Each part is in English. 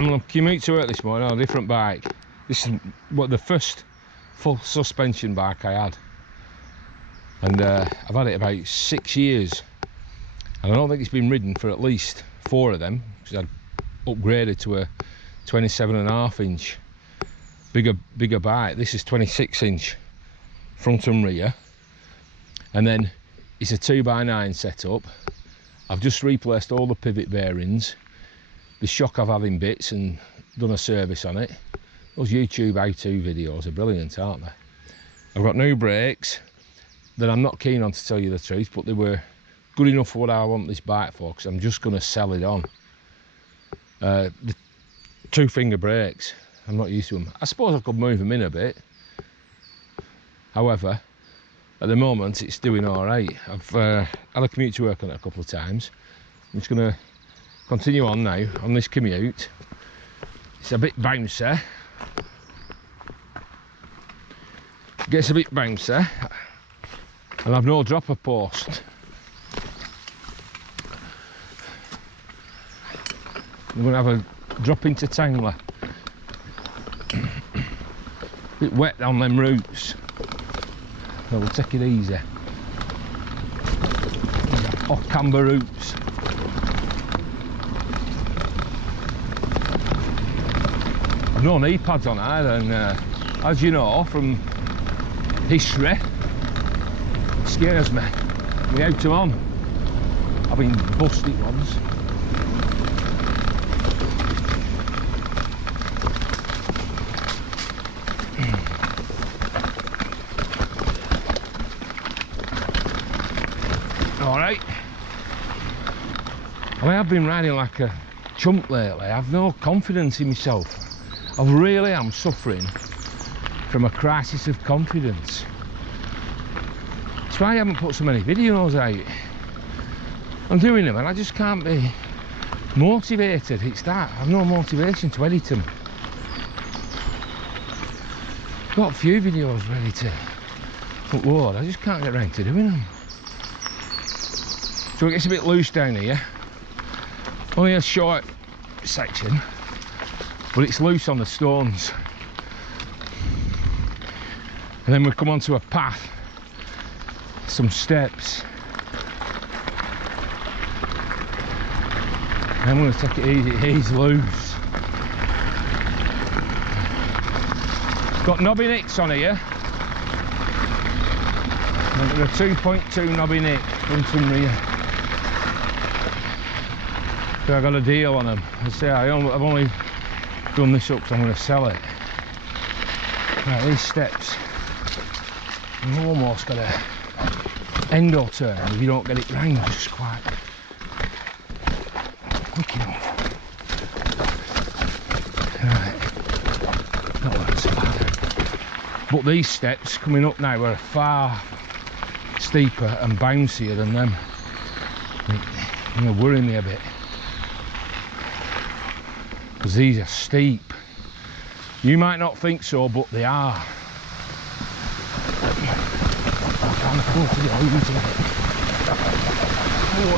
I'm on commute to work this morning on a different bike. This is what the first full suspension bike I had, and I've had it about 6 years, and I don't think it's been ridden for at least 4 of them, because I upgraded to a 27.5 inch bigger bike. This is 26 inch front and rear, and then it's a 2x9 setup. I've just replaced all the pivot bearings. The shock I've had in bits and done a service on it. Those YouTube how-to videos are brilliant, aren't they? I've got new brakes that I'm not keen on, to tell you the truth, but they were good enough for what I want this bike for, because I'm just going to sell it on. The 2-finger brakes, I'm not used to them. I suppose I could move them in a bit. However, at the moment it's doing all right. I've had a commute to work on it a couple of times. I'm just going to continue on now on this commute. It's a bit bouncy. Gets a bit bouncy, and I've no dropper post. I'm going to have a drop into Tangley. Bit wet on them routes, so we'll take it easy. Off camber routes. I've no knee pads on either, and as you know from history, it scares me. Without them on, I've been busted once. Alright, I have been riding like a chump lately. I've no confidence in myself. I really am suffering from a crisis of confidence. That's why I haven't put so many videos out. I'm doing them and I just can't be motivated. It's that, I've no motivation to edit them. I've got a few videos ready to upload, I just can't get around to doing them. So it gets a bit loose down here. Only a short section, but it's loose on the stones. And then we come onto a path, some steps. And I'm going to take it easy, he's loose. Got knobby nicks on here. I've got a 2.2 knobby nick, front and rear. So I got a deal on them. I say I've only done this up because I'm going to sell it. Right, these steps, you've almost got a endo turn if you don't get it round just quite quick enough. Right, not that so bad. But these steps coming up now are far steeper and bouncier than them. They worry me a bit, because these are steep. You might not think so, but they are.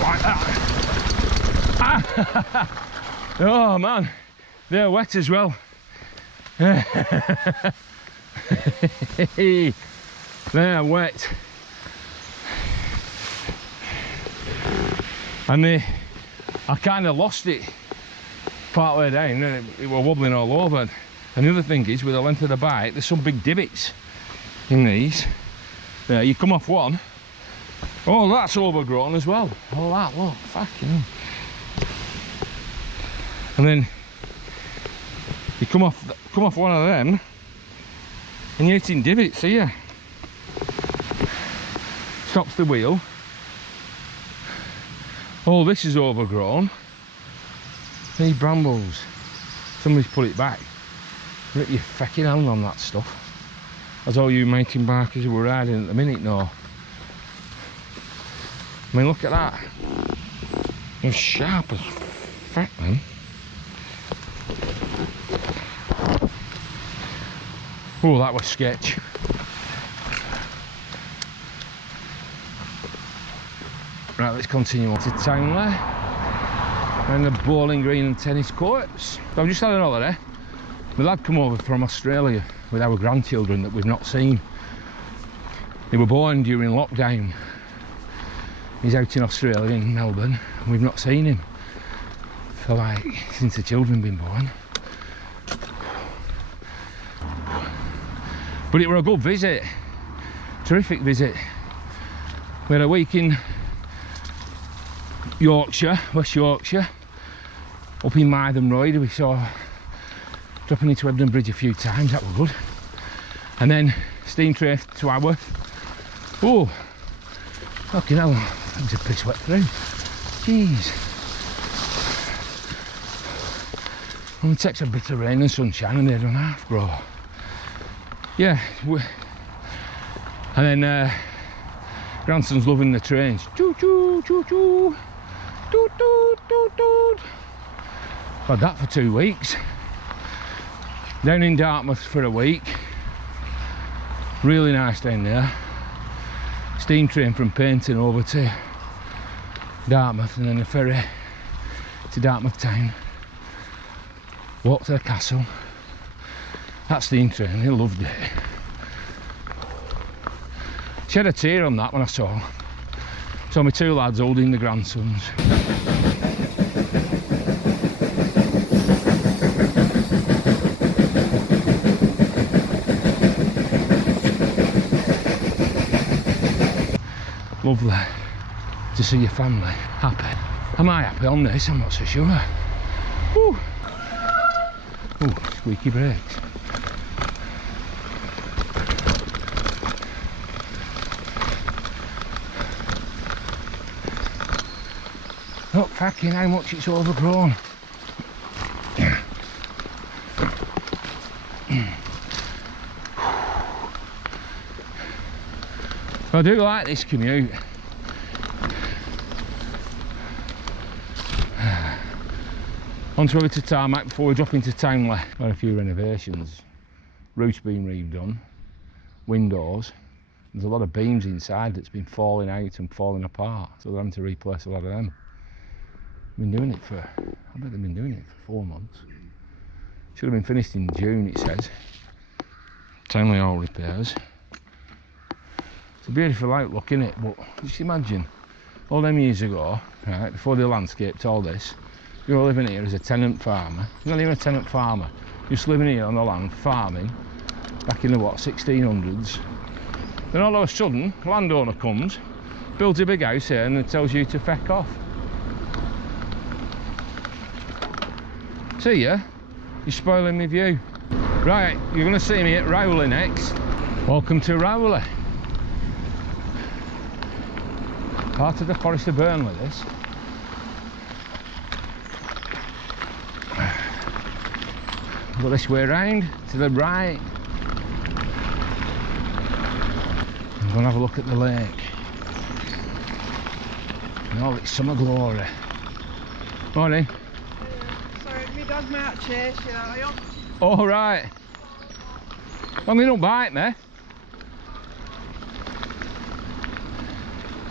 Like that. Oh man, they're wet as well. They're wet. And I kind of lost it part way down. It was wobbling all over. And the other thing is, with the length of the bike, there's some big divots in these. There, you come off one. Oh, that's overgrown as well. Oh, that, look, fucking hell. And then you come off one of them, and you're hitting divots here. Stops the wheel. Oh, this is overgrown. These brambles. Somebody's put it back. Rip your fecking hand on that stuff. As all you mountain bikers who were riding at the minute know. I mean, look at that. They're sharp as fuck, man. Oh, that was sketch. Right, let's continue on to Tangley. and the bowling green and tennis courts. So I've just had an holiday. My lad come over from Australia with our grandchildren that we've not seen. They were born during lockdown. He's out in Australia, in Melbourne, and we've not seen him for like since the children been born. But it was a good visit, terrific visit. We had a week in Yorkshire, West Yorkshire, up in Mythen Royd. We saw dropping into Hebden Bridge a few times, that was good. And then steam train to Haworth. Oh, fucking hell, that was a piss wet through. Jeez. Only takes a bit of rain and sunshine and they don't half grow. Yeah, and then grandson's loving the trains. Choo choo choo choo, toot toot toot toot. Had that for 2 weeks. Down in Dartmouth for a week. Really nice down there. Steam train from Paynton over to Dartmouth, and then a ferry to Dartmouth town. Walk to the castle. That steam train, he loved it. Shed a tear on that when I saw my 2 lads holding the grandsons. Lovely to see your family happy. Am I happy on this? I'm not so sure. Woo. Ooh, squeaky brakes. Look, fucking how much it's overgrown. I do like this commute. On to over to tarmac before we drop into Townley. Got a few renovations. Roof's been redone, windows. There's a lot of beams inside that's been falling out and falling apart, so they're having to replace a lot of them. Been doing it for, I bet they've been doing it for 4 months. Should have been finished in June, it says. Townley all repairs. It's a beautiful outlook, innit? But just imagine, all them years ago, right, before they landscaped all this, you were living here as a tenant farmer. You're not even a tenant farmer, you're just living here on the land, farming, back in the what, 1600s. Then all of a sudden, a landowner comes, builds a big house here and then tells you to feck off. See ya, you're spoiling my view. Right, you're going to see me at Rowley next. Welcome to Rowley. Part of the Forest of Burnley, this. Go this way round, to the right. I'm going to have a look at the lake. In all its summer glory. Morning. Sorry, my dog might chase you, are you? All right. Long as they don't bite me.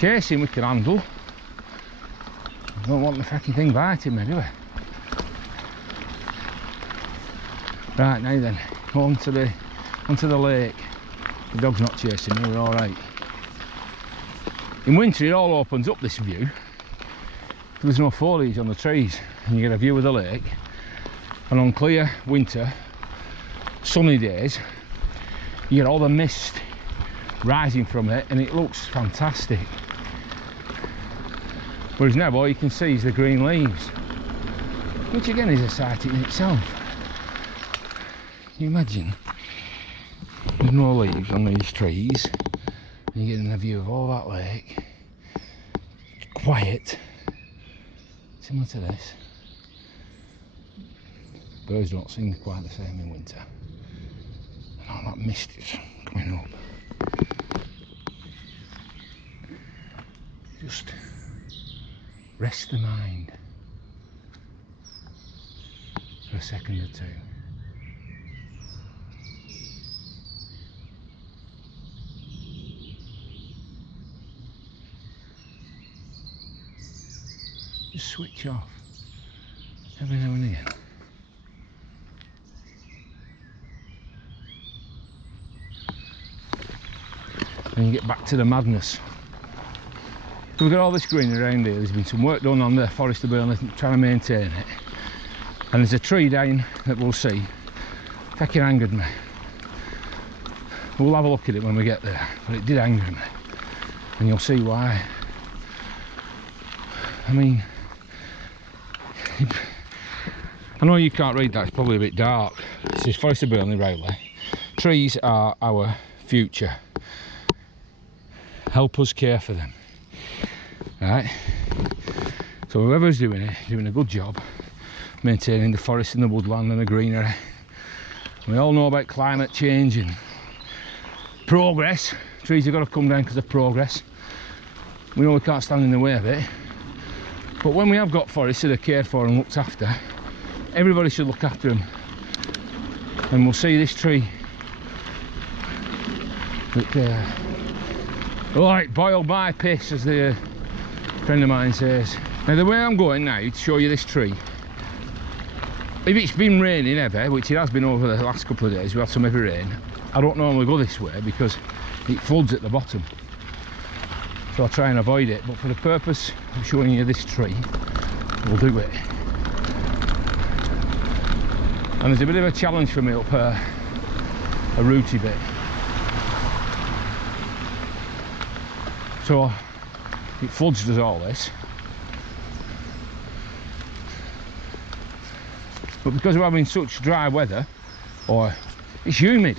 Chasing we can handle. I don't want the fucking thing biting me, do we? Right, now then, onto the lake. The dog's not chasing me, we're alright. In winter it all opens up, this view. There's no foliage on the trees and you get a view of the lake. And on clear winter, sunny days, you get all the mist rising from it and it looks fantastic. Whereas now all you can see is the green leaves, which again is a sight in itself. Can you imagine with no leaves on these trees and you're getting a view of all that lake, quiet, similar to this. Birds don't sing quite the same in winter and all that mist is coming up. Just rest the mind for a second or two. Just switch off. every now and again. And you get back to the madness. So we've got all this greenery around here. There's been some work done on the forest of Burnley, trying to maintain it. And there's a tree down that we'll see. Fucking angered me. We'll have a look at it when we get there, but it did anger me. And you'll see why. I mean, I know you can't read that, it's probably a bit dark. It says Forest of Burnley Railway. Trees are our future. Help us care for them. Right? So whoever's doing it, doing a good job maintaining the forest and the woodland and the greenery. We all know about climate change and progress. Trees have got to come down because of progress. We know we can't stand in the way of it. But when we have got forests that are cared for and looked after, everybody should look after them. And we'll see this tree that like boiled my piss, as the friend of mine says. Now the way I'm going now to show you this tree, if it's been raining ever, which it has been over the last couple of days, we had some heavy rain, I don't normally go this way because it floods at the bottom. So I try and avoid it, but for the purpose of showing you this tree, we'll do it. And there's a bit of a challenge for me up a rooty bit. So it floods does all this. But because we're having such dry weather, or it's humid.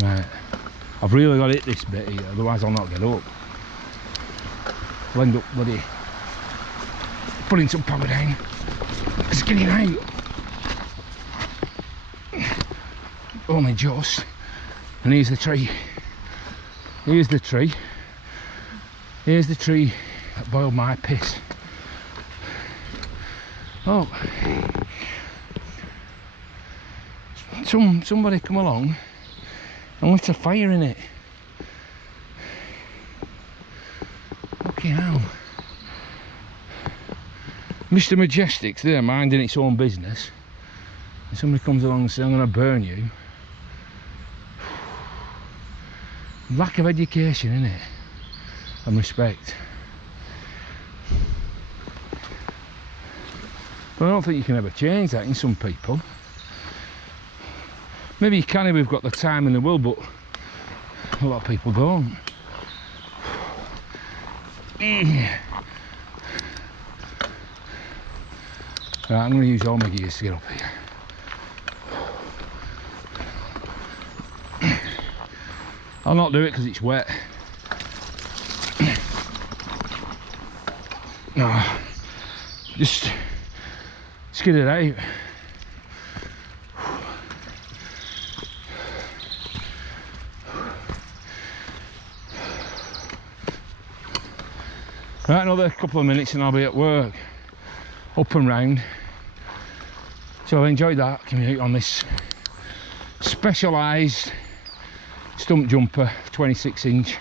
Right, I've really got to hit this bit here, otherwise I'll not get up. I'll end up bloody putting some power down. It's getting out. Only just. And here's the tree. Here's the tree. Here's the tree that boiled my piss. Oh, somebody come along and lit a fire in it. Okay, now Mr. Majestic's there minding its own business, and somebody comes along and says, I'm going to burn you. Lack of education, innit? And respect. But I don't think you can ever change that in some people. Maybe you can if we've got the time in the will, but a lot of people don't. Right, I'm going to use all my gears to get up here. I'll not do it because it's wet. No, just skid it out. Right, another couple of minutes and I'll be at work, up and round. So I've enjoyed that commute on this specialised stump jumper, 26-inch.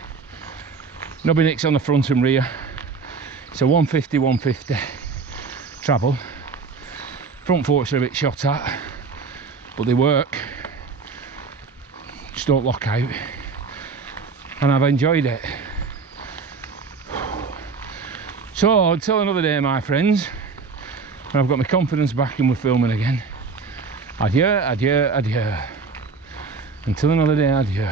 Nobby nicks on the front and rear. It's a 150 travel. Front forks are a bit shot at, but they work. Just don't lock out. And I've enjoyed it. So until another day, my friends, when I've got my confidence back and we're filming again. Adieu, adieu, adieu. Until another day, adieu.